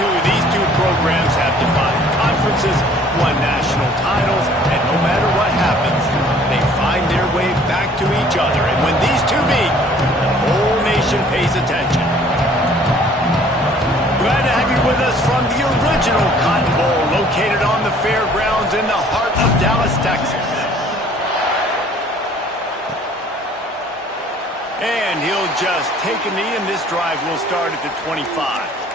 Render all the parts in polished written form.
these two programs have defined conferences, won national titles, and no matter what happens, they find their way back to each other. And when these two meet, the whole nation pays attention. Glad to have you with us from the original Cotton Bowl, located on the fairgrounds in the heart of Dallas, Texas. And he'll just take a knee, and this drive will start at the 25.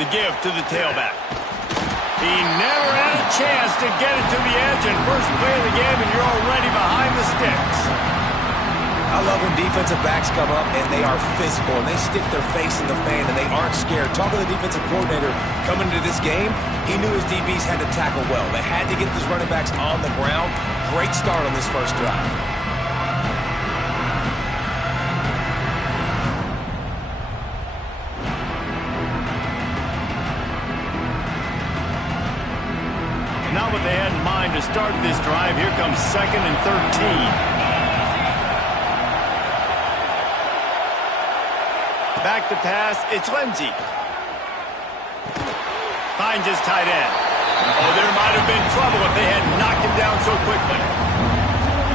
The give to the tailback. He never had a chance to get it to the edge, and first play of the game, and you're already behind the sticks. I love when defensive backs come up and they are physical and they stick their face in the fan and they aren't scared. Talk to the defensive coordinator coming into this game. He knew his DBs had to tackle well. They had to get these running backs on the ground. Great start on this first drive. Not what they had in mind to start this drive. Here comes 2nd and 13. Back to pass, it's Lindsey. Finds his tight end. Oh, there might have been trouble if they had knocked him down so quickly.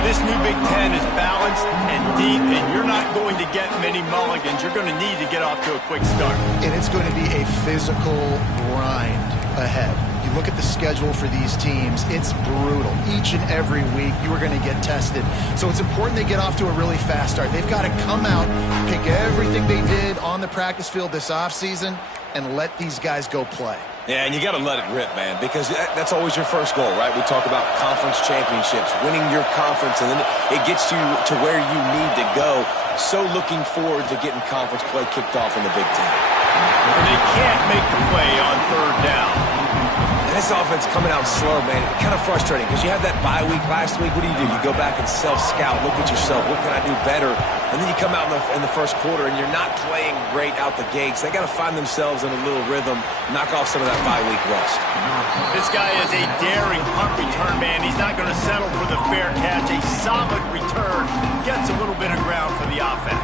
This new Big Ten is balanced and deep, and you're not going to get many mulligans. You're going to need to get off to a quick start. And it's going to be a physical grind ahead. You look at the schedule for these teams, it's brutal. Each and every week, you are going to get tested. So it's important they get off to a really fast start. They've got to come out, pick everything they did on the practice field this offseason, and let these guys go play. Yeah, and you got to let it rip, man, because that's always your first goal, right? We talk about conference championships, winning your conference, and then it gets you to where you need to go. So looking forward to getting conference play kicked off in the Big Ten. And they can't make the play on 3rd down. This offense coming out slow, man. Kind of frustrating because you had that bye week last week. What do? You go back and self-scout, look at yourself. What can I do better? And then you come out in the first quarter and you're not playing great out the gates. They got to find themselves in a little rhythm, knock off some of that bye week rust. This guy is a daring punt return man. He's not going to settle for the fair catch. A solid return gets a little bit of ground for the offense.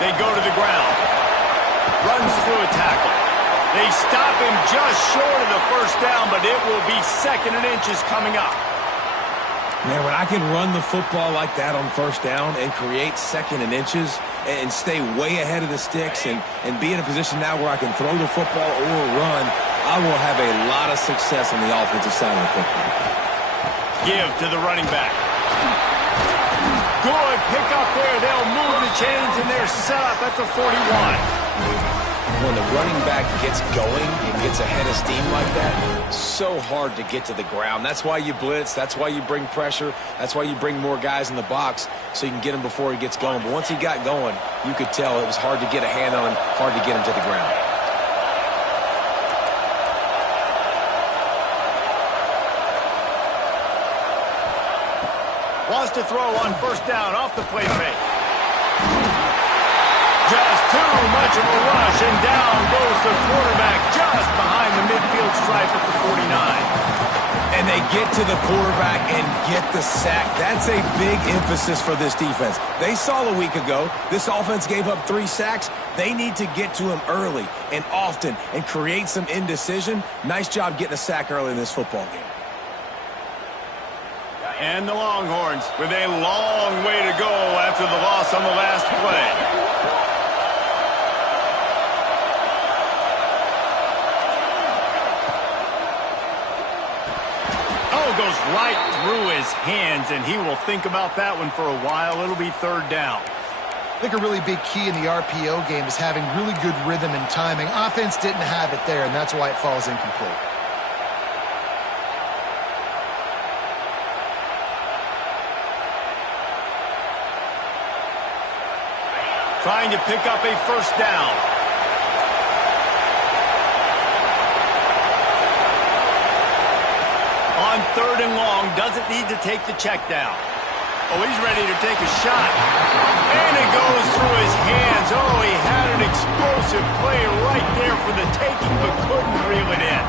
They go to the ground. Runs through a tackle. They stop him just short of the first down, but it will be 2nd and inches coming up. Man, when I can run the football like that on first down and create 2nd and inches and stay way ahead of the sticks and be in a position now where I can throw the football or run, I will have a lot of success on the offensive side of the football. Give to the running back. Good pick up there. They'll move the chains, and they're set up at the 41. When the running back gets going and gets ahead of steam like that, so hard to get to the ground. That's why you blitz. That's why you bring pressure. That's why you bring more guys in the box so you can get him before he gets going. But once he got going, you could tell it was hard to get a hand on him, hard to get him to the ground. Wants to throw on first down off the play fake. Just too much of a rush, and down goes the quarterback just behind the midfield stripe at the 49. And they get to the quarterback and get the sack. That's a big emphasis for this defense. They saw a week ago this offense gave up 3 sacks. They need to get to him early and often and create some indecision. Nice job getting a sack early in this football game. And the Longhorns with a long way to go after the loss on the last play. Oh, goes right through his hands, and he will think about that one for a while. It'll be third down. I think a really big key in the RPO game is having really good rhythm and timing. Offense didn't have it there, and that's why it falls incomplete. Trying to pick up a first down. On third and long, doesn't need to take the check down. Oh, he's ready to take a shot. And it goes through his hands. Oh, he had an explosive play right there for the taking, but couldn't reel it in.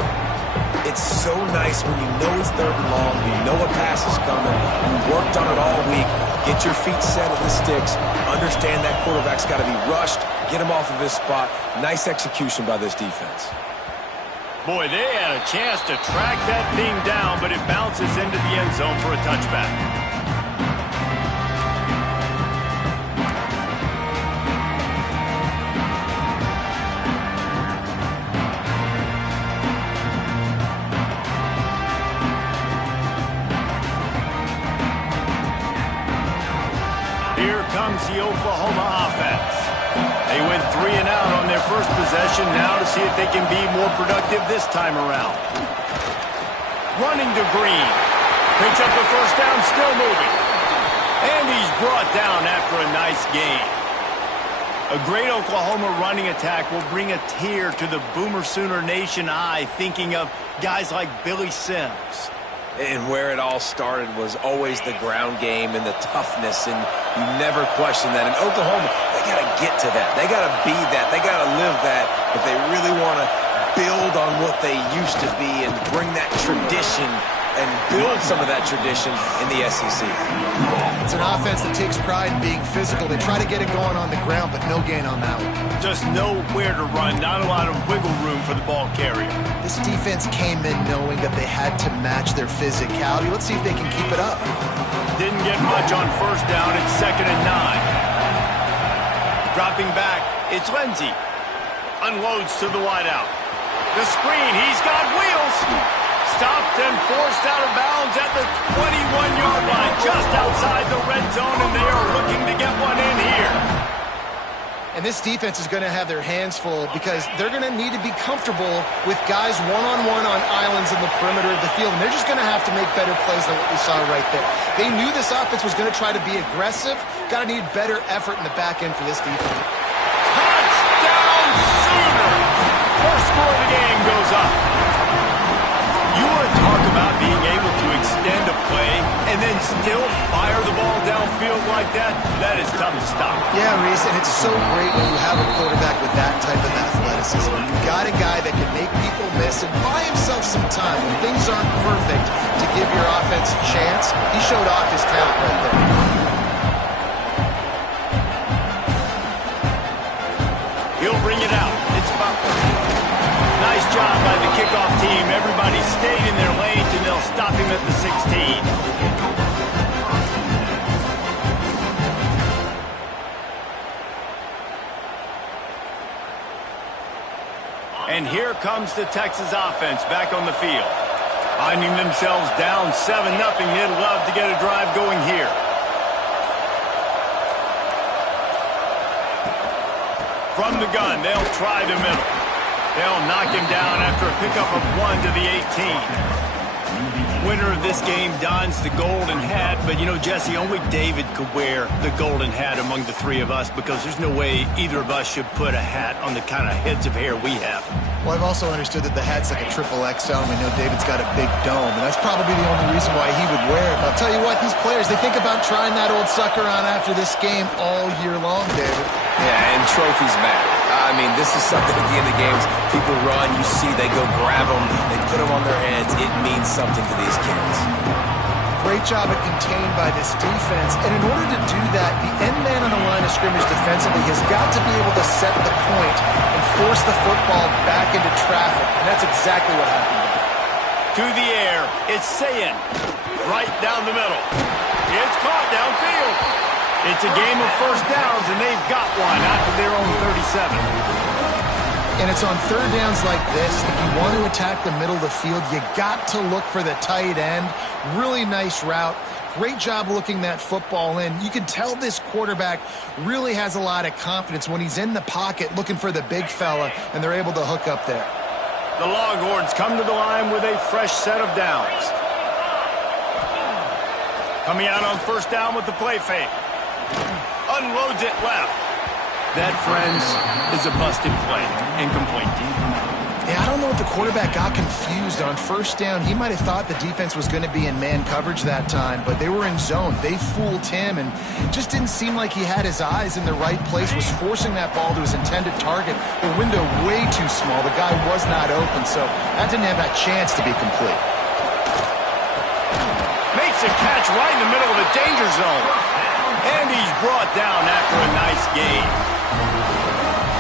It's so nice when you know it's third and long, you know a pass is coming, you worked on it all week, get your feet set at the sticks, understand that quarterback's got to be rushed, get him off of his spot. Nice execution by this defense. Boy, they had a chance to track that thing down, but it bounces into the end zone for a touchback. Here comes the Oklahoma offense. They went 3 and out on their first possession, now to see if they can be more productive this time around. Running to Green. Picks up the first down, still moving. And he's brought down after a nice gain. A great Oklahoma running attack will bring a tear to the Boomer Sooner Nation eye, thinking of guys like Billy Sims. And where it all started was always the ground game and the toughness, and you never question that. In Oklahoma, they got to get to that. They got to be that. They got to live that if they really want to build on what they used to be and bring that tradition and build some of that tradition in the SEC. It's an offense that takes pride in being physical. They try to get it going on the ground, but no gain on that one. Just nowhere to run, not a lot of wiggle room for the ball carrier. This defense came in knowing that they had to match their physicality. Let's see if they can keep it up. Didn't get much on first down. It's 2nd and 9. Dropping back, it's Lindsey. Unloads to the wideout. The screen, he's got wheels. Stopped and forced out of bounds at the 21-yard line, just outside the red zone, and they are looking to get one in here. And this defense is going to have their hands full because they're going to need to be comfortable with guys one-on-one on islands in the perimeter of the field, and they're just going to have to make better plays than what we saw right there. They knew this offense was going to try to be aggressive. Got to need better effort in the back end for this defense. Touchdown Sooner! First score of the game goes up. You want to talk about being able to extend a play and then still fire the ball downfield like that? That is tough to stop. Yeah, Reese, and it's so great when you have a quarterback with that type of athleticism. You've got a guy that can make people miss and buy himself some time when things aren't perfect to give your offense a chance. He showed off his talent right there. He'll bring it out. It's Butler. Nice job by the kickoff team. Everybody stayed in their lanes, and they'll stop him at the 16. And here comes the Texas offense back on the field. Finding themselves down 7-0, they'd love to get a drive going here. From the gun, they'll try the middle. They'll knock him down after a pickup of 1 to the 18. Winner of this game dons the golden hat, but you know, Jesse, only David could wear the golden hat among the three of us because there's no way either of us should put a hat on the kind of heads of hair we have. Well, I've also understood that the hat's like a triple XL, and we know David's got a big dome, and that's probably the only reason why he would wear it. But I'll tell you what, these players, they think about trying that old sucker on after this game all year long, David. Yeah, and trophies matter. I mean, this is something at the end of games. People run, you see, they go grab them, they put them on their heads. It means something to these kids. Great job at contained by this defense. And in order to do that, the end man on the line of scrimmage defensively has got to be able to set the point and force the football back into traffic. And that's exactly what happened. To the air, it's Sayin. Right down the middle. It's caught downfield. It's a game of first downs, and they've got one out to their own 37. And it's on third downs like this. If you want to attack the middle of the field, you got to look for the tight end. Really nice route. Great job looking that football in. You can tell this quarterback really has a lot of confidence when he's in the pocket looking for the big fella, and they're able to hook up there. The Longhorns come to the line with a fresh set of downs. Coming out on first down with the play fake. Unloads it left. That, friends, is a busted play. Incomplete. Yeah, I don't know if the quarterback got confused on first down. He might have thought the defense was going to be in man coverage that time, but they were in zone. They fooled him, and just didn't seem like he had his eyes in the right place, was forcing that ball to his intended target. The window way too small. The guy was not open, so that didn't have that chance to be complete. Makes a catch right in the middle of the danger zone. And he's brought down after a nice gain.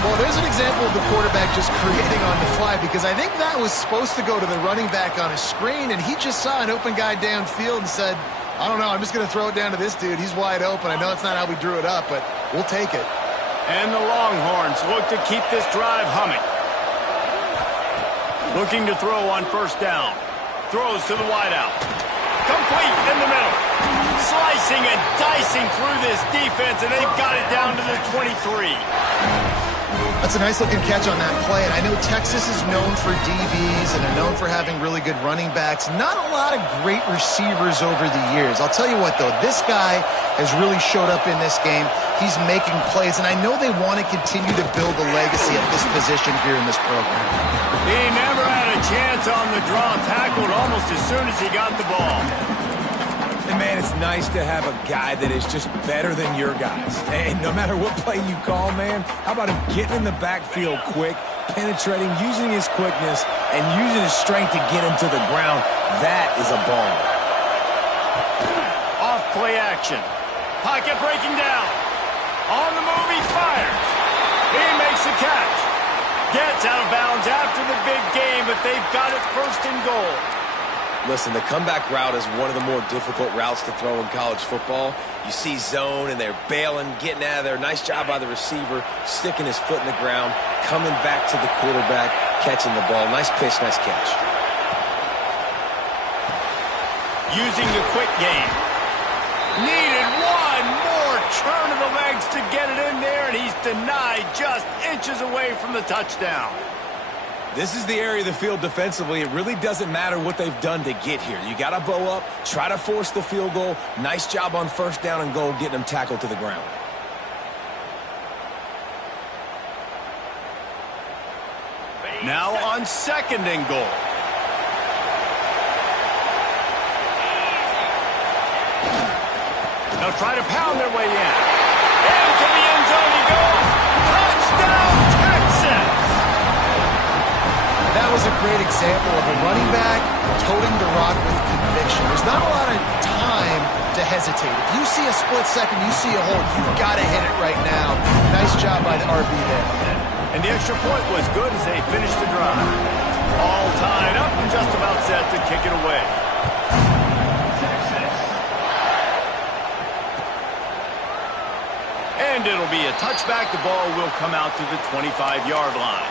Well, there's an example of the quarterback just creating on the fly, because I think that was supposed to go to the running back on a screen, and he just saw an open guy downfield and said, I don't know, I'm just going to throw it down to this dude. He's wide open. I know it's not how we drew it up, but we'll take it. And the Longhorns look to keep this drive humming. Looking to throw on first down. Throws to the wideout. Complete in the middle. Slicing and dicing through this defense, and they've got it down to the 23. That's a nice-looking catch on that play, and I know Texas is known for DBs, and they're known for having really good running backs. Not a lot of great receivers over the years. I'll tell you what, though, this guy has really showed up in this game. He's making plays, and I know they want to continue to build a legacy at this position here in this program. He never had a chance on the draw, tackled almost as soon as he got the ball. And, man, it's nice to have a guy that is just better than your guys. And no matter what play you call, man, how about him getting in the backfield quick, penetrating, using his quickness, and using his strength to get him to the ground? That is a ball. Off play action. Pocket breaking down. On the move, he fires. He makes the catch. Gets out of bounds after the big game, but they've got it first and goal. Listen, the comeback route is one of the more difficult routes to throw in college football. You see zone, and they're bailing, getting out of there. Nice job by the receiver, sticking his foot in the ground, coming back to the quarterback, catching the ball. Nice pitch, nice catch. Using the quick game. Needed one more turn of the legs to get it in there, and he's denied just inches away from the touchdown. This is the area of the field defensively. It really doesn't matter what they've done to get here. You got to bow up, try to force the field goal. Nice job on first down and goal, getting them tackled to the ground. Now on second and goal. They'll try to pound their way in. Into the end zone he goes. Touchdown, Texas! That was a great example of a running back toting the rock with conviction. There's not a lot of time to hesitate. If you see a split second, you see a hole, you've got to hit it right now. Nice job by the RB there. And the extra point was good as they finished the drive. All tied up and just about set to kick it away. And it'll be a touchback. The ball will come out to the 25-yard line.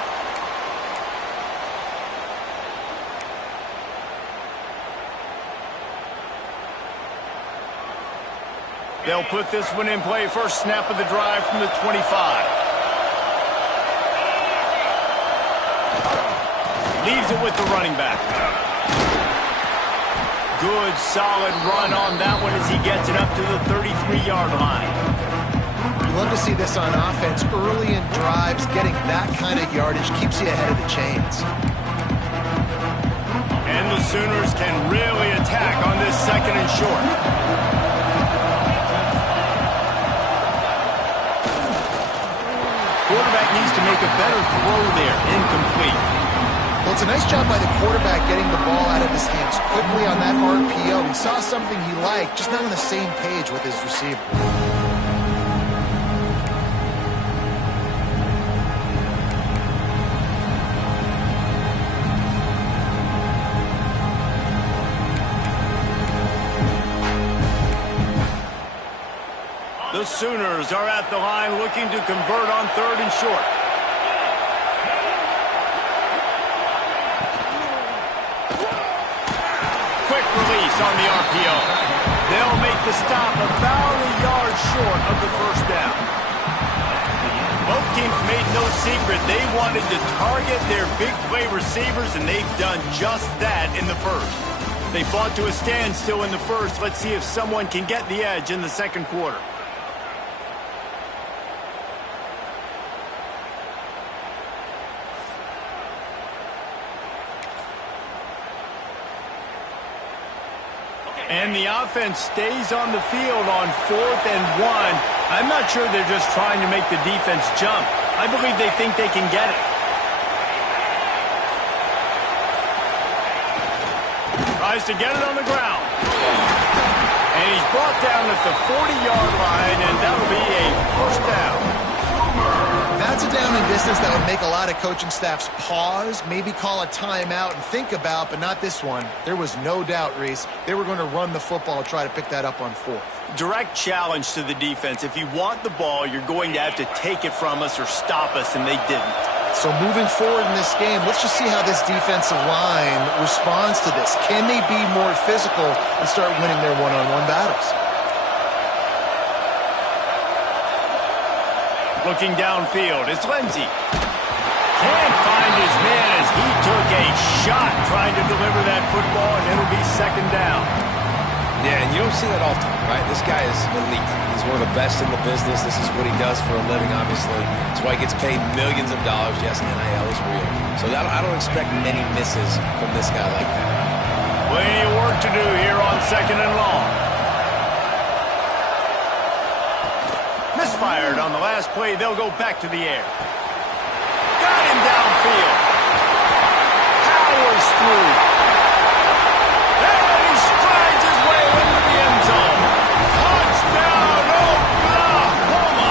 They'll put this one in play. First snap of the drive from the 25. Leaves it with the running back. Good, solid run on that one as he gets it up to the 33-yard line. You love to see this on offense. Early in drives, getting that kind of yardage keeps you ahead of the chains. And the Sooners can really attack on this second and short. Quarterback needs to make a better throw there. Incomplete. Well, it's a nice job by the quarterback getting the ball out of his hands quickly on that RPO. He saw something he liked, just not on the same page with his receiver. The Sooners are at the line looking to convert on third and short. release on the RPO. They'll make the stop about a yard short of the first down. Both teams made no secret they wanted to target their big play receivers, and they've done just that in the first. They fought to a standstill in the first. Let's see if someone can get the edge in the second quarter. And the offense stays on the field on 4th and 1. I'm not sure they're just trying to make the defense jump. I believe they think they can get it. Tries to get it on the ground. And he's brought down at the 40-yard line, and that'll be a first down. That's a down and distance that would make a lot of coaching staffs pause, maybe call a timeout and think about, but not this one. There was no doubt, Reese, they were going to run the football and try to pick that up on 4th. Direct challenge to the defense. If you want the ball, you're going to have to take it from us or stop us, and they didn't. So moving forward in this game, let's just see how this defensive line responds to this. Can they be more physical and start winning their one-on-one battles? Looking downfield, it's Lindsey. Can't find his man as he took a shot trying to deliver that football, and it'll be second down. Yeah, and you don't see that often, right? This guy is elite. He's one of the best in the business. This is what he does for a living, obviously. That's why he gets paid millions of dollars. Yes, NIL is real. So I don't expect many misses from this guy like that. Plenty of work to do here on second and long. Misfired on the last play. They'll go back to the air. Got him downfield. Powers through. And he strides his way into the end zone. Touchdown, Oklahoma!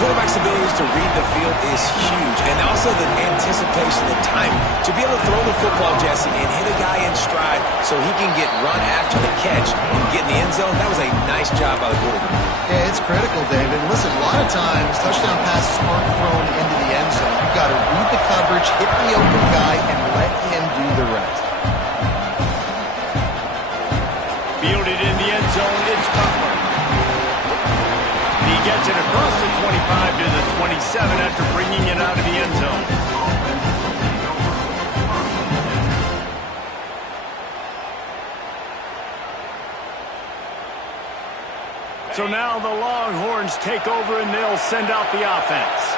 Quarterback's abilities to read the field is huge, and also the anticipation, the time to be able to throw the football, Jesse, and hit a guy in stride so he can get run after the catch and get in the end zone. That was a nice job by the quarterback. Yeah, it's critical, David. Listen, a lot of times touchdown passes aren't thrown into the end zone. You've got to read the coverage, hit the open guy, and let him do the rest. Fielded in the end zone, it's Butler. He gets it across the 25 to the 27 after bringing it out of the end zone. So now the Longhorns take over and they'll send out the offense.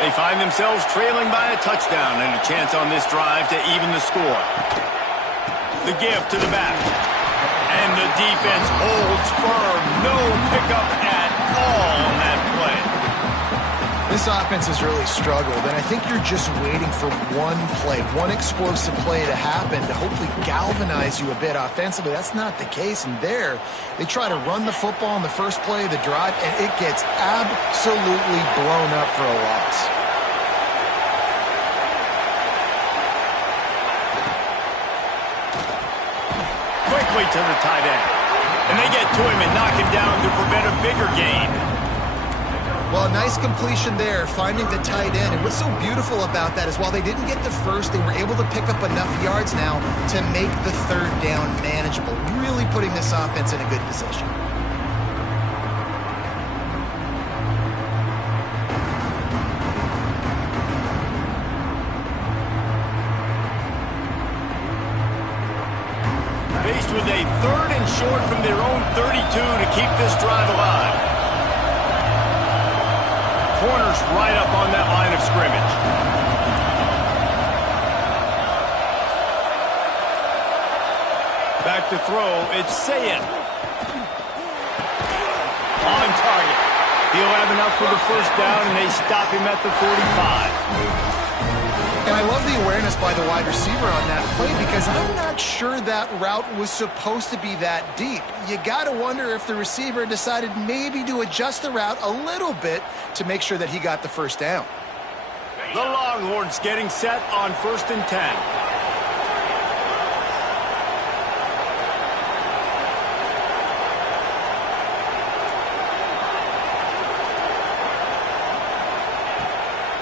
They find themselves trailing by a touchdown and a chance on this drive to even the score. The give to the back. And the defense holds firm. No pickup at all on that play. This offense has really struggled, and I think you're just waiting for one play, one explosive play to happen to hopefully galvanize you a bit offensively. That's not the case, and there, they try to run the football on the first play of the drive, and it gets absolutely blown up for a loss. Quickly to the tight end. And they get to him and knock him down to prevent a bigger gain. Well, a nice completion there, finding the tight end. And what's so beautiful about that is while they didn't get the first, they were able to pick up enough yards now to make the third down manageable, really putting this offense in a good position. Faced with a third and short from their own 32 to keep this drive alive. Corners right up on that line of scrimmage. Back to throw, it's Sayin. On target. He'll have enough for the first down, and they stop him at the 45. And I love the awareness by the wide receiver on that play because I'm not sure that route was supposed to be that deep. You got to wonder if the receiver decided maybe to adjust the route a little bit to make sure that he got the first down. The Longhorns getting set on 1st and 10.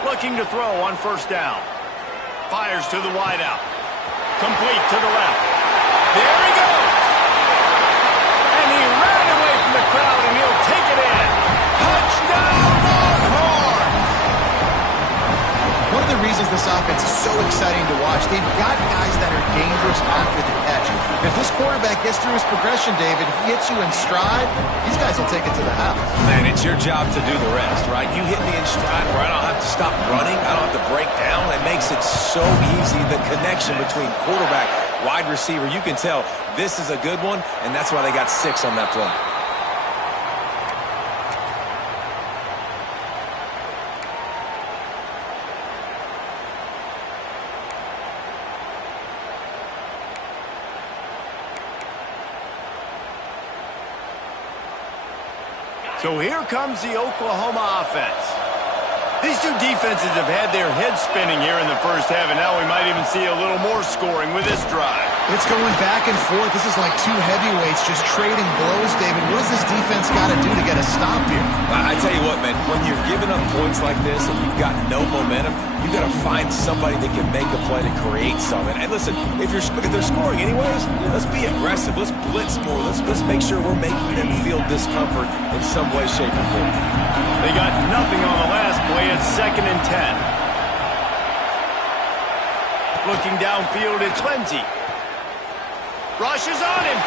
Looking to throw on 1st down. Fires to the wideout. Complete to the left. There he goes. And he ran away from the crowd, and he'll take it in. Touchdown, Longhorns! One of the reasons this offense is so exciting to watch, they've got guys that are dangerous after the catch. If this quarterback gets through his progression, David, he hits you in stride, these guys will take it to the house. Man, it's your job to do the rest, right? You hit me in stride where I don't have to stop running. I don't have to break down. It makes it so easy, the connection between quarterback, wide receiver. You can tell this is a good one, and that's why they got 6 on that play. So here comes the Oklahoma offense. These two defenses have had their heads spinning here in the first half, and now we might even see a little more scoring with this drive. It's going back and forth. This is like two heavyweights just trading blows, David. What does this defense got to do to get a stop here? I tell you what, man, when you're giving up points like this and you've got no momentum, you got to find somebody that can make a play to create something. And listen, if they're scoring anyways, let's be aggressive. Let's blitz more. Let's make sure we're making them feel discomfort in some way, shape, or form. They got nothing on the last play. It's 2nd and 10. Looking downfield, it's Lindsey. Rushes on him.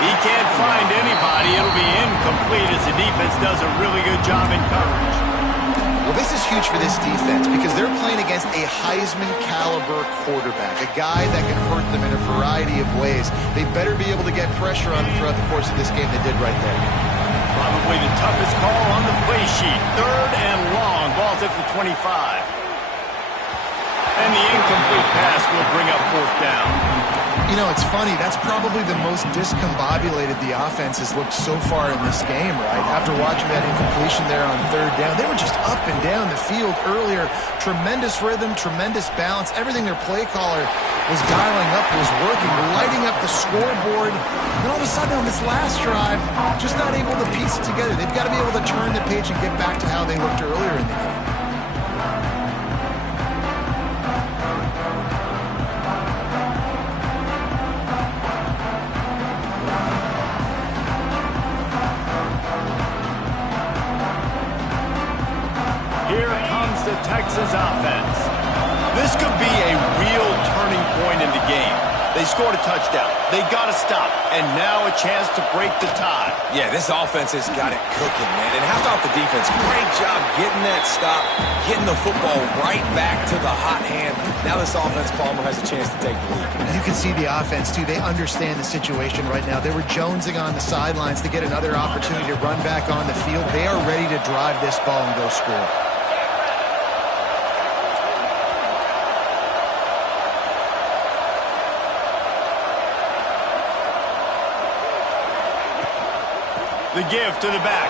He can't find anybody. It'll be incomplete as the defense does a really good job in coverage. Well, this is huge for this defense because they're playing against a Heisman-caliber quarterback, a guy that can hurt them in a variety of ways. They better be able to get pressure on him throughout the course of this game. They did right there. Probably the toughest call on the play sheet. 3rd and long. Ball's at the 25. And the incomplete pass will bring up 4th down. You know, it's funny. That's probably the most discombobulated the offense has looked so far in this game, right? After watching that incompletion there on 3rd down, they were just up and down the field earlier. Tremendous rhythm, tremendous balance. Everything their play caller was dialing up was working, lighting up the scoreboard. And all of a sudden on this last drive, just not able to piece it together. They've got to be able to turn the page and get back to how they looked earlier in the game. The Texas offense. This could be a real turning point in the game. They scored a touchdown. They got to stop. And now a chance to break the tie. Yeah, this offense has got it cooking, man. And how about the defense? Great job getting that stop, getting the football right back to the hot hand. Now this offense, Palmer, has a chance to take the lead. You can see the offense, too. They understand the situation right now. They were jonesing on the sidelines to get another opportunity to run back on the field. They are ready to drive this ball and go score. The give to the back.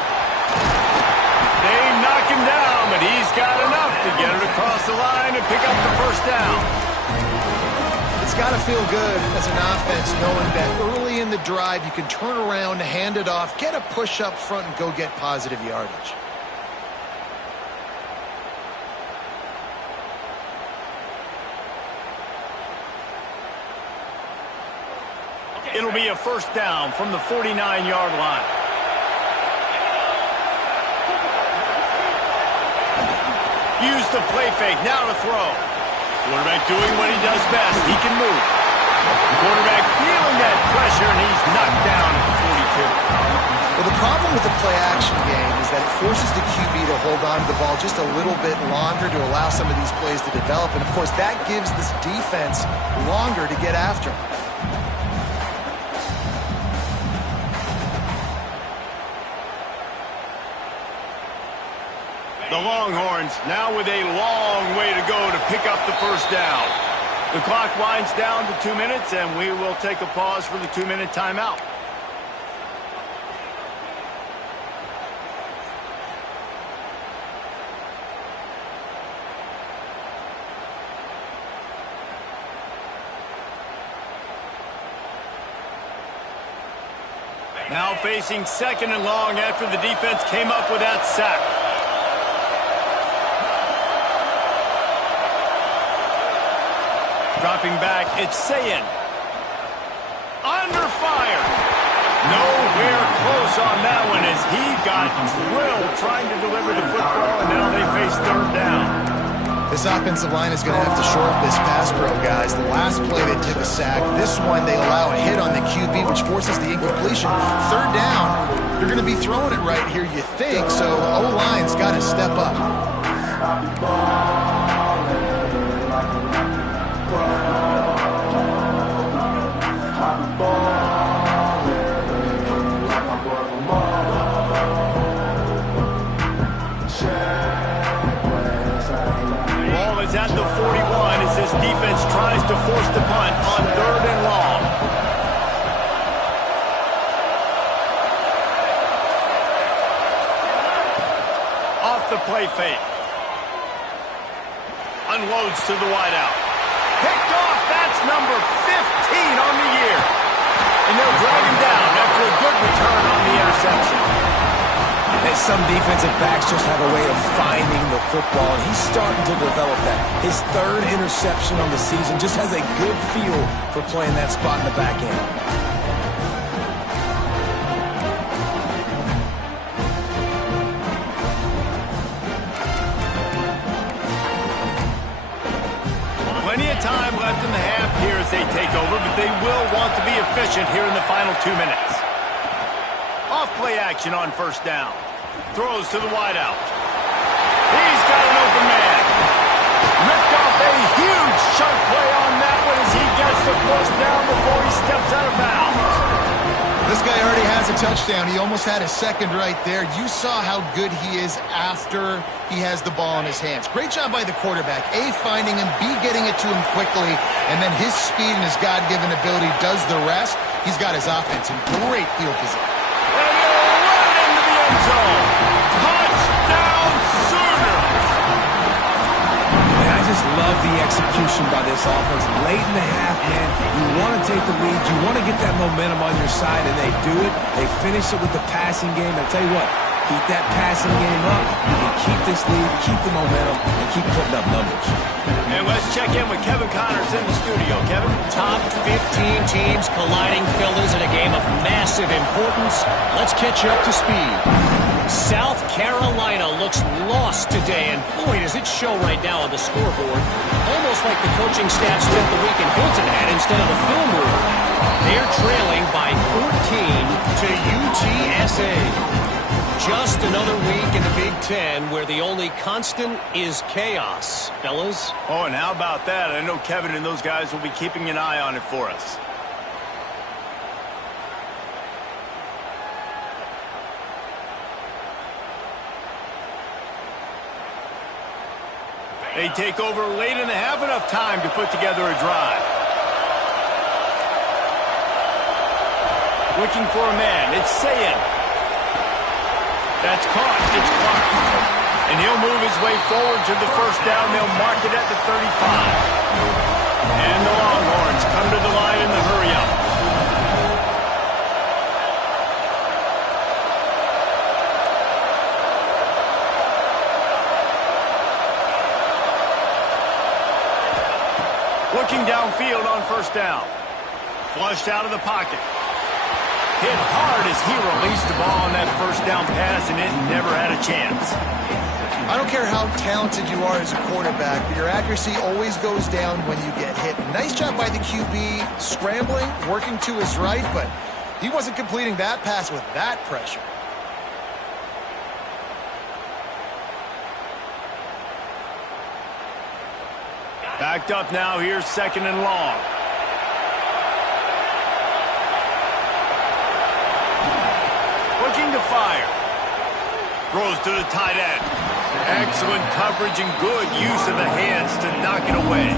They knock him down, but he's got enough to get it across the line and pick up the 1st down. It's got to feel good as an offense knowing that early in the drive you can turn around, hand it off, get a push up front, and go get positive yardage. It'll be a 1st down from the 49-yard line. Use the play fake, now to throw. Quarterback doing what he does best. He can move. Quarterback feeling that pressure, and he's knocked down at the 42. Well, the problem with the play-action game is that it forces the QB to hold on to the ball just a little bit longer to allow some of these plays to develop. And, of course, that gives this defense longer to get after. The Longhorns now with a long way to go to pick up the 1st down. The clock winds down to 2 minutes, and we will take a pause for the 2-minute timeout. Now facing 2nd and long after the defense came up with that sack. Dropping back, it's Sayin. Under fire. Nowhere close on that one as he got drilled trying to deliver the football, and now they face third down. This offensive line is going to have to shore up this pass pro, guys. The last play they took a sack. This one they allow a hit on the QB, which forces the incompletion. Third down, you're going to be throwing it right here, you think, so the O-line's got to step up. At the 41 as this defense tries to force the punt on third and long. Off the play fake. Unloads to the wideout. Picked off. That's number 15 on the year. And they'll drag him down after a good return on the interception. And some defensive backs just have a way of finding the football, and he's starting to develop that. His third interception on the season just has a good feel for playing that spot in the back end. Plenty of time left in the half here as they take over, but they will want to be efficient here in the final 2 minutes. Off play action on first down. Throws to the wideout. He's got an open man. Ripped off a huge chunk play on that one as he gets the first down before he steps out of bounds. This guy already has a touchdown. He almost had a second right there. You saw how good he is after he has the ball in his hands. Great job by the quarterback. A, finding him. B, getting it to him quickly. And then his speed and his God-given ability does the rest. He's got his offense in great field position. Zone. Touchdown Sooners! Man, I just love the execution by this offense. Late in the half, man, you want to take the lead. You want to get that momentum on your side, and they do it. They finish it with the passing game. I tell you what, keep that passing game up. You can keep this lead, keep the momentum, and keep putting up numbers. And let's check in with Kevin Connors in the studio. Kevin? Top 15 teams colliding, fellas, in a game of massive importance. Let's catch you up to speed. South Carolina looks lost today, and boy, does it show right now on the scoreboard. Almost like the coaching staff spent the week in Hilton Head instead of the film room. They're trailing by 14 to UTSA. Just another week in the Big Ten where the only constant is chaos, fellas. Oh, and how about that? I know Kevin and those guys will be keeping an eye on it for us. They take over late and have enough time to put together a drive. Looking for a man. It's Sayin. That's caught. It's Clark. And he'll move his way forward to the first down. They'll mark it at the 35. And the Longhorns come to the line in the hurry-up. Looking downfield on first down. Flushed out of the pocket. Hit hard as he released the ball on that first down pass, and it never had a chance. I don't care how talented you are as a quarterback, but your accuracy always goes down when you get hit. Nice job by the QB scrambling, working to his right, but he wasn't completing that pass with that pressure. Backed up now. Here's second and long. Looking to fire. Throws to the tight end. Excellent coverage and good use of the hands to knock it away.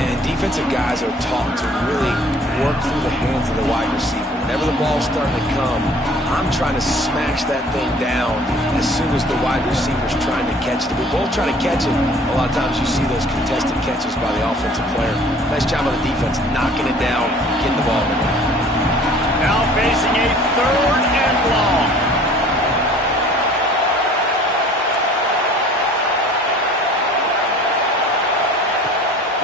And defensive guys are taught to really work through the hands of the wide receiver. Whenever the ball's starting to come, I'm trying to smash that thing down as soon as the wide receiver's trying to catch it. If we both try to catch it, a lot of times you see those contested catches by the offensive player. Nice job on the defense, knocking it down, getting the ball in the ground. Now facing a third and long.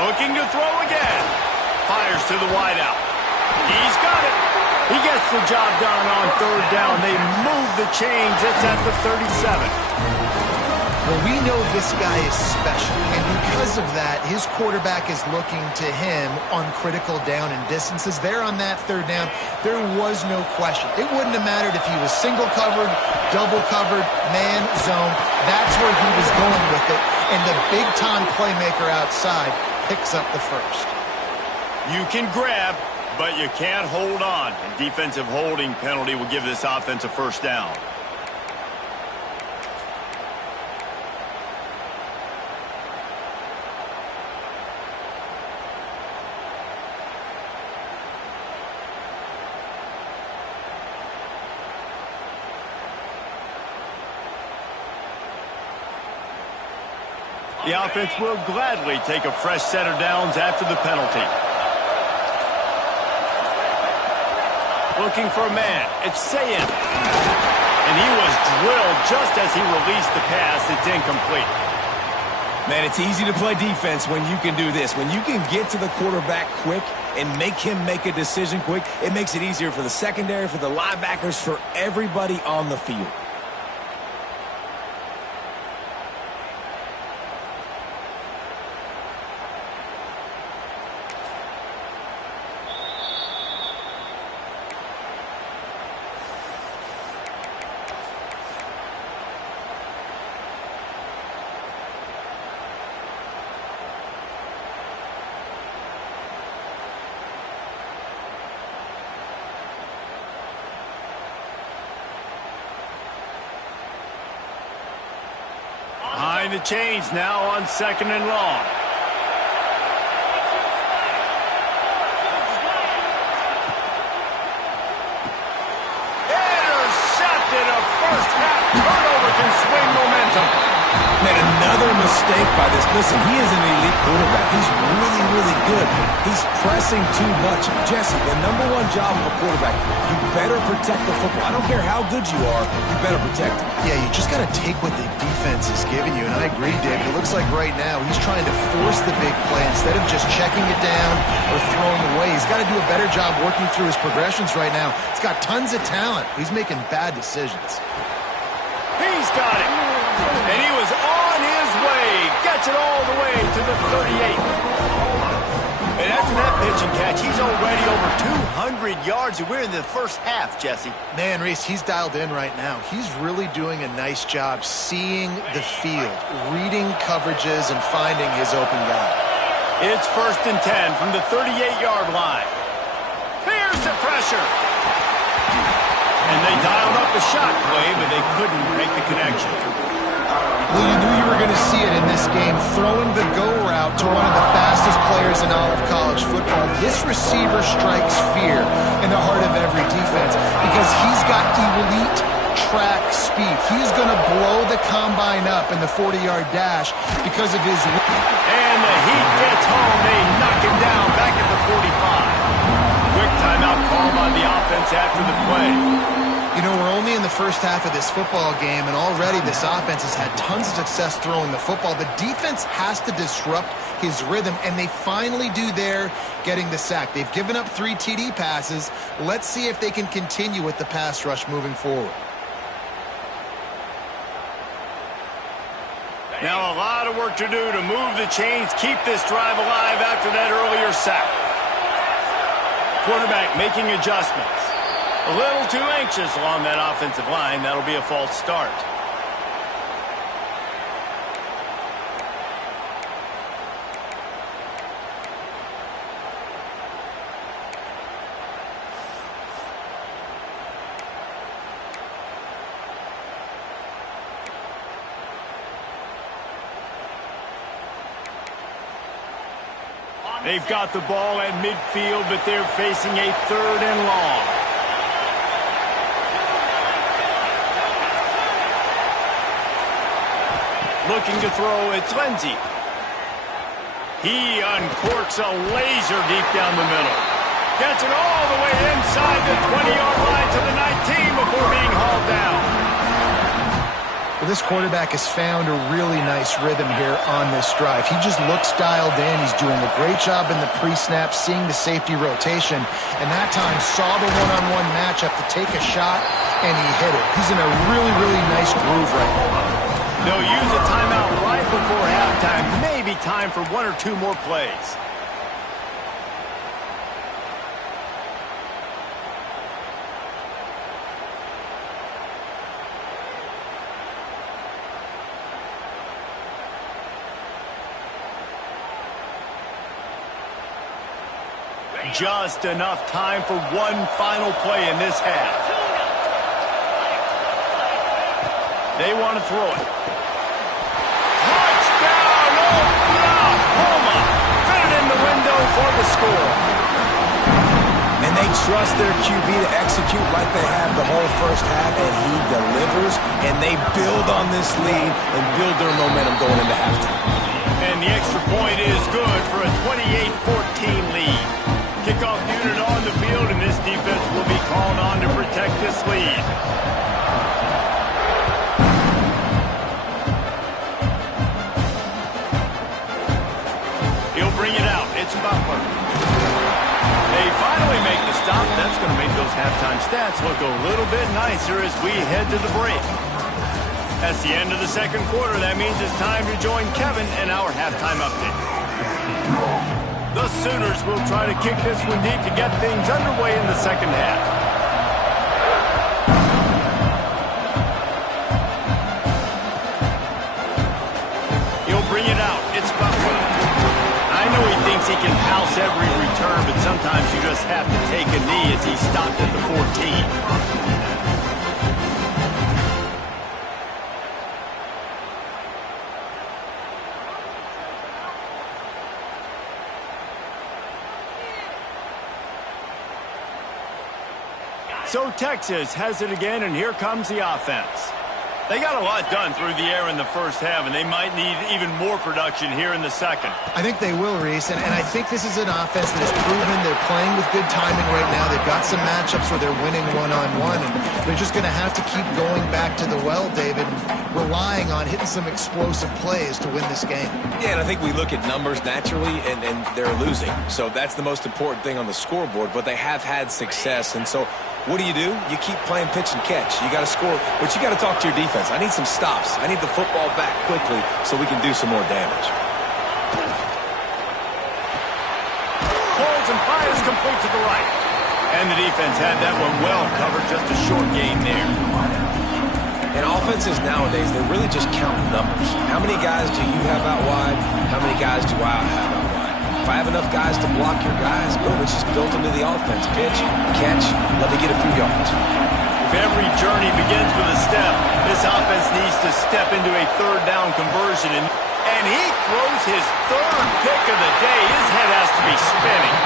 Looking to throw again. Fires to the wideout. He's got it. He gets the job done on third down. They move the chains. It's at the 37. Well, we know this guy is special, and because of that, his quarterback is looking to him on critical down and distances. There on that third down, there was no question. It wouldn't have mattered if he was single covered, double covered, man, zone. That's where he was going with it, and the big-time playmaker outside picks up the first. You can grab, but you can't hold on. A defensive holding penalty will give this offense a first down. The offense will gladly take a fresh set of downs after the penalty. Looking for a man. It's Sayin. And he was drilled just as he released the pass. It's incomplete. Man, it's easy to play defense when you can do this. When you can get to the quarterback quick and make him make a decision quick, it makes it easier for the secondary, for the linebackers, for everybody on the field. Behind the chains now on second and long. Intercepted. A first half turnover can swing momentum. Man, another mistake by this. Listen, he is an elite quarterback. He's really, really good. He's pressing too much. Jesse, the number one job of a quarterback, you better protect the football. I don't care how good you are, you better protect it. Yeah, you just got to take what the defense is giving you, and I agree, David. It looks like right now he's trying to force the big play instead of just checking it down or throwing away. He's got to do a better job working through his progressions right now. He's got tons of talent. He's making bad decisions. He's got it. And he was on his way. Gets it all the way to the 38. And after that pitch and catch, he's already over 200 yards. And we're in the first half, Jesse. Man, Reese, he's dialed in right now. He's really doing a nice job seeing the field, reading coverages, and finding his open guy. It's 1st and 10 from the 38-yard line. Here's the pressure. And they dialed up a shot play, but they couldn't make the connection. Well, you knew you were going to see it in this game, throwing the go route to one of the fastest players in all of college football. This receiver strikes fear in the heart of every defense because he's got elite track speed. He's going to blow the combine up in the 40-yard dash because of his... And the heat gets home. They knock him down back at the 45. Quick timeout call by the offense after the play. You know, we're only in the first half of this football game, and already this offense has had tons of success throwing the football. The defense has to disrupt his rhythm, and they finally do there, getting the sack. They've given up 3 TD passes. Let's see if they can continue with the pass rush moving forward. Now a lot of work to do to move the chains, keep this drive alive after that earlier sack. Quarterback making adjustments. A little too anxious along that offensive line. That'll be a false start. They've got the ball at midfield, but they're facing a 3rd and long. Looking to throw, it's Lindsey. He uncorks a laser deep down the middle. Gets it all the way inside the 20-yard line to the 19 before being hauled down. Well, this quarterback has found a really nice rhythm here on this drive. He just looks dialed in. He's doing a great job in the pre-snap, seeing the safety rotation, and that time saw the one-on-one matchup to take a shot, and he hit it. He's in a really, really nice groove right now. They'll use a timeout right before halftime. Maybe time for 1 or 2 more plays. Just enough time for one final play in this half. They want to throw it. Touchdown, Oklahoma! Fit it in the window for the score. And they trust their QB to execute like they have the whole first half, and he delivers, and they build on this lead and build their momentum going into halftime. And the extra point is good for a 28-14 lead. Kickoff unit on the field, and this defense will be called on to protect this lead. He'll bring it out. It's Butler. They finally make the stop. That's going to make those halftime stats look a little bit nicer as we head to the break. That's the end of the second quarter. That means it's time to join Kevin and our halftime update. The Sooners will try to kick this one deep to get things underway in the second half. He'll bring it out. It's Butler. I know he thinks he can house every return, but sometimes you just have to take a knee as he stopped at the 14. So Texas has it again, and here comes the offense. They got a lot done through the air in the first half, and they might need even more production here in the second. I think they will, Reese, and I think this is an offense that has proven they're playing with good timing right now. They've got some matchups where they're winning one-on-one, and they're just going to have to keep going back to the well, David, and relying on hitting some explosive plays to win this game. Yeah, and I think we look at numbers naturally, and they're losing. So that's the most important thing on the scoreboard, but they have had success, and so what do? You keep playing pitch and catch. You got to score, but you got to talk to your defense. I need some stops. I need the football back quickly so we can do some more damage. Holds and fires complete to the right. And the defense had that one well covered. Just a short gain there. And offenses nowadays, they really just count numbers. How many guys do you have out wide? How many guys do I have out wide? If I have enough guys to block your guys, boom, it's just built into the offense. Pitch, catch, let me get a few yards. If every journey begins with a step, this offense needs to step into a third down conversion. And he throws his third pick of the day. His head has to be spinning.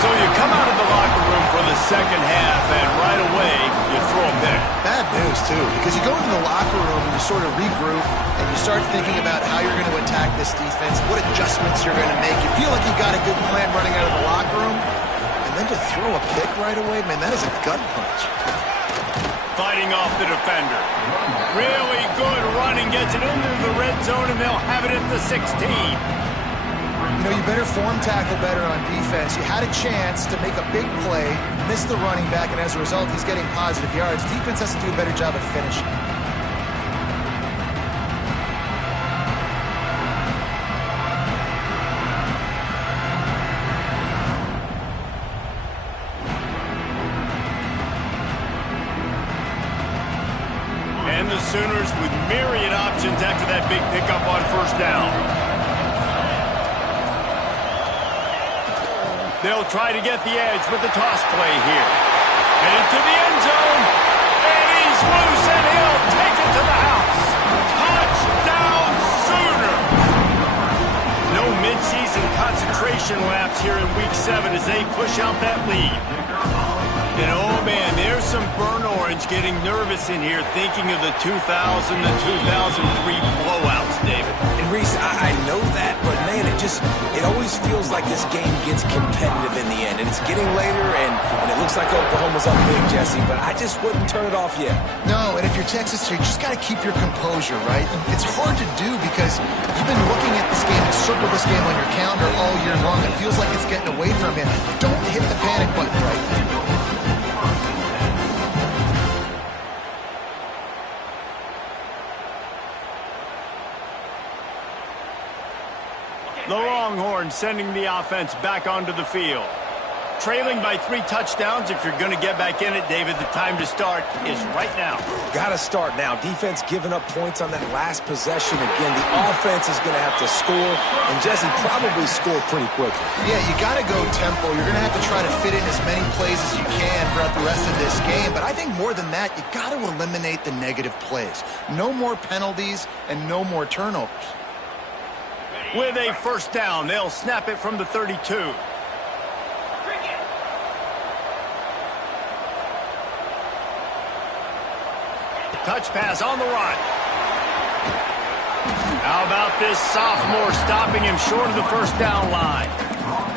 So you come out of the locker room for the second half, and right away, you throw a pick. Bad news, too, because you go into the locker room and you sort of regroup, and you start thinking about how you're going to attack this defense, what adjustments you're going to make. You feel like you got a good plan running out of the locker room, and then to throw a pick right away, man, that is a gut punch. Fighting off the defender. Really good running, gets it into the red zone, and they'll have it at the 16. You know, you better form tackle better on defense. You had a chance to make a big play, missed the running back, and as a result, he's getting positive yards. Defense has to do a better job at finishing. And the Sooners with myriad options after that big pickup on first down. They'll try to get the edge with the toss play here. And into the end zone. And he's loose, and he'll take it to the house. Touchdown, Sooner! No midseason concentration laps here in Week 7 as they push out that lead. And oh man, there's some burnt orange getting nervous in here thinking of the 2000 to 2003 blowouts, David. And Reese, I know that, but man, it it always feels like this game gets competitive in the end. And it's getting later, and it looks like Oklahoma's up big, Jesse, but I just wouldn't turn it off yet. No, and if you're Texas, you just got to keep your composure, right? It's hard to do because you've been looking at this game and circle this game on your calendar all year long. It feels like it's getting away from you. Don't hit the panic button right now. The Longhorns sending the offense back onto the field. Trailing by 3 touchdowns. If you're going to get back in it, David, the time to start is right now. Got to start now. Defense giving up points on that last possession. Again, the offense is going to have to score, and Jesse probably score pretty quickly. Yeah, you got to go tempo. You're going to have to try to fit in as many plays as you can throughout the rest of this game. But I think more than that, you got to eliminate the negative plays. No more penalties and no more turnovers. With a first down, they'll snap it from the 32. Touch pass on the run. How about this sophomore stopping him short of the first down line?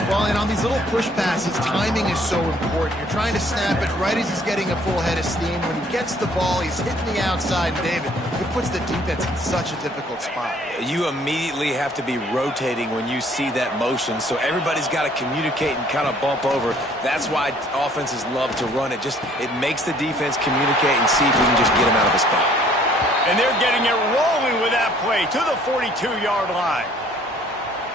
Well, and on these little push passes, timing is so important. You're trying to snap it right as he's getting a full head of steam. When he gets the ball, he's hitting the outside, and David, it puts the defense in such a difficult spot. You immediately have to be rotating when you see that motion, so everybody's got to communicate and kind of bump over. That's why offenses love to run it. It makes the defense communicate and see if we can just get him out of a spot. And they're getting it rolling with that play to the 42-yard line.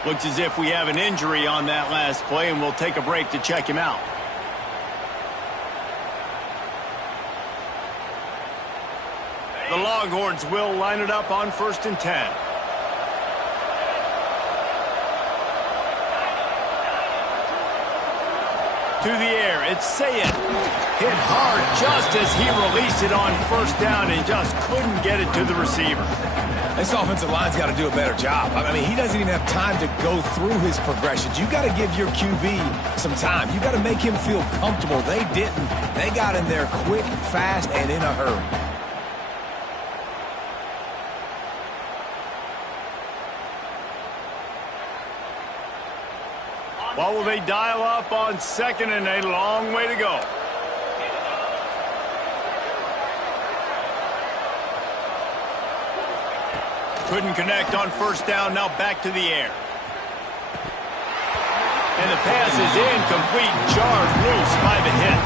Looks as if we have an injury on that last play, and we'll take a break to check him out. The Longhorns will line it up on 1st and 10. To the air, it's Sayed. Hit hard just as he released it on 1st down and just couldn't get it to the receiver. This offensive line's got to do a better job. I mean, he doesn't even have time to go through his progressions. You got to give your QB some time. You got to make him feel comfortable. They didn't. They got in there quick, fast, and in a hurry. What will they dial up on 2nd and a long way to go? Couldn't connect on 1st down, now back to the air. And the pass is incomplete, jarred loose by the hit.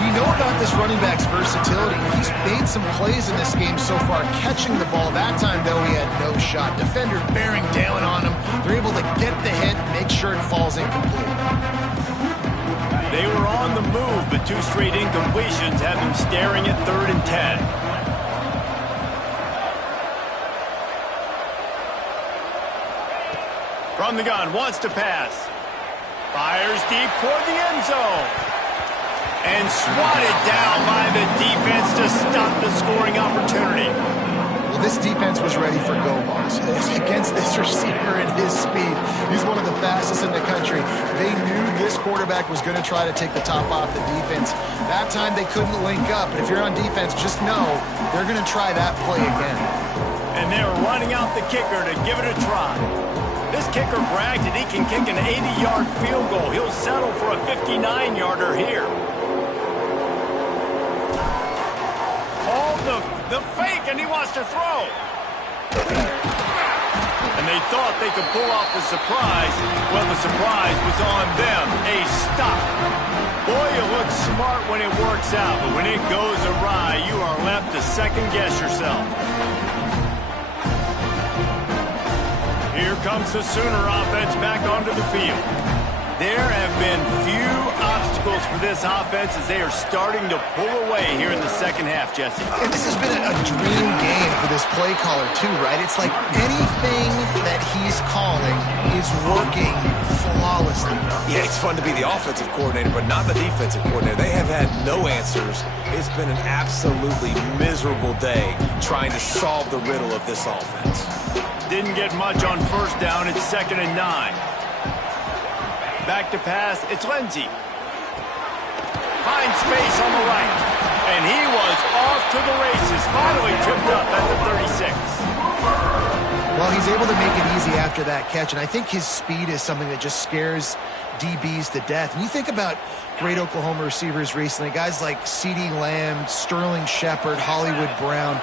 You know about this running back's versatility. He's made some plays in this game so far, catching the ball. That time, though, he had no shot. Defender bearing down on him. They're able to get the hit, make sure it falls incomplete. They were on the move, but 2 straight incompletions have them staring at 3rd and 10. From the gun, wants to pass. Fires deep toward the end zone. And swatted down by the defense to stop the scoring opportunity. Well, this defense was ready for go balls. Against this receiver and his speed, he's one of the fastest in the country. They knew this quarterback was going to try to take the top off the defense. That time they couldn't link up. But if you're on defense, just know they're going to try that play again. And they're running out the kicker to give it a try. This kicker bragged that he can kick an 80-yard field goal. He'll settle for a 59-yarder here. The fake, and he wants to throw. And they thought they could pull off the surprise. Well, the surprise was on them. A stop. Boy, you look smart when it works out, but when it goes awry, you are left to second-guess yourself. Here comes the Sooner offense back onto the field. There have been few obstacles for this offense as they are starting to pull away here in the second half, Jesse. And this has been a dream game for this play caller, too, right? It's like anything that he's calling is working flawlessly. Yeah, it's fun to be the offensive coordinator, but not the defensive coordinator. They have had no answers. It's been an absolutely miserable day trying to solve the riddle of this offense. Didn't get much on 1st down. It's 2nd and 9. Back to pass, it's Lindsey. Finds space on the right. And he was off to the races. Finally tripped up at the 36. Well, he's able to make it easy after that catch, and I think his speed is something that just scares DBs to death. And you think about great Oklahoma receivers recently, guys like CeeDee Lamb, Sterling Shepard, Hollywood Brown.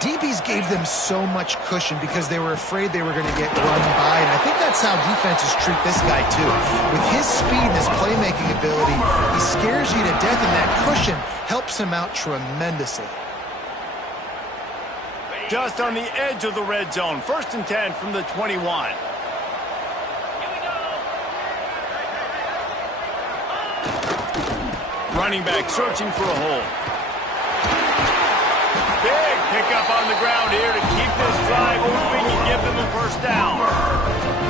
DBs gave them so much cushion because they were afraid they were going to get run by, and I think that's how defenses treat this guy too. With his speed and his playmaking ability, he scares you to death, and that cushion helps him out tremendously. Just on the edge of the red zone. 1st and 10 from the 21. Running back searching for a hole. Big pickup on the ground here to keep this drive moving and give them a 1st down.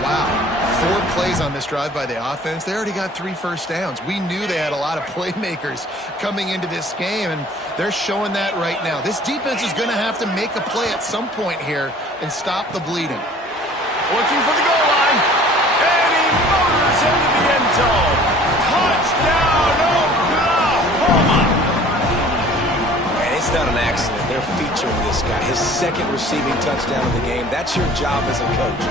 Wow. 4 plays on this drive by the offense. They already got 3 first downs. We knew they had a lot of playmakers coming into this game, and they're showing that right now. This defense is going to have to make a play at some point here and stop the bleeding. Looking for the goal line. And he motors into the end zone. Touchdown, Oklahoma! And it's not an accident. They're featuring this guy. His 2nd receiving touchdown of the game. That's your job as a coach.